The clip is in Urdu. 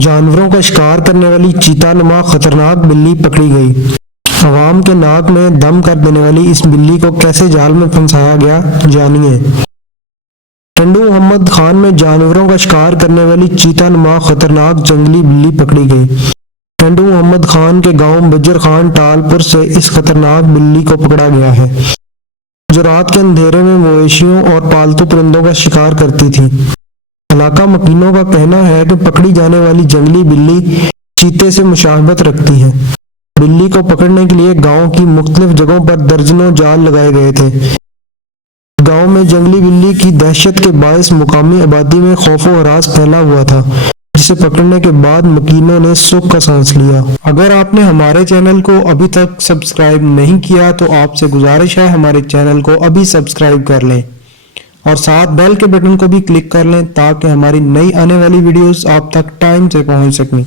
جانوروں کا شکار کرنے والی چیتا نما خطرناک بلی پکڑی گئی۔ عوام کے ناک میں دم کر دینے والی اس بلی کو کیسے جال میں پھنسایا گیا، جانیے۔ ٹنڈو محمد خان میں جانوروں کا شکار کرنے والی چیتا نما خطرناک جنگلی بلی پکڑی گئی۔ ٹنڈو محمد خان کے گاؤں بجر خان ٹال پور سے اس خطرناک بلی کو پکڑا گیا ہے، جو رات کے اندھیرے میں مویشیوں اور پالتو پرندوں کا شکار کرتی تھی۔ علاقہ مکینوں کا کہنا ہے کہ پکڑی جانے والی جنگلی بلی چیتے سے مشابہت رکھتی ہے۔ بلی کو پکڑنے کے لیے گاؤں کی مختلف جگہوں پر درجنوں جال لگائے گئے تھے۔ گاؤں میں جنگلی بلی کی دہشت کے باعث مقامی آبادی میں خوف و ہراس پھیلا ہوا تھا، جسے پکڑنے کے بعد مکینوں نے سکھ کا سانس لیا۔ اگر آپ نے ہمارے چینل کو ابھی تک سبسکرائب نہیں کیا تو آپ سے گزارش ہے ہمارے چینل کو ابھی سبسکرائب کر لیں اور ساتھ بیل کے بٹن کو بھی کلک کر لیں تاکہ ہماری نئی آنے والی ویڈیوز آپ تک ٹائم سے پہنچ سکیں۔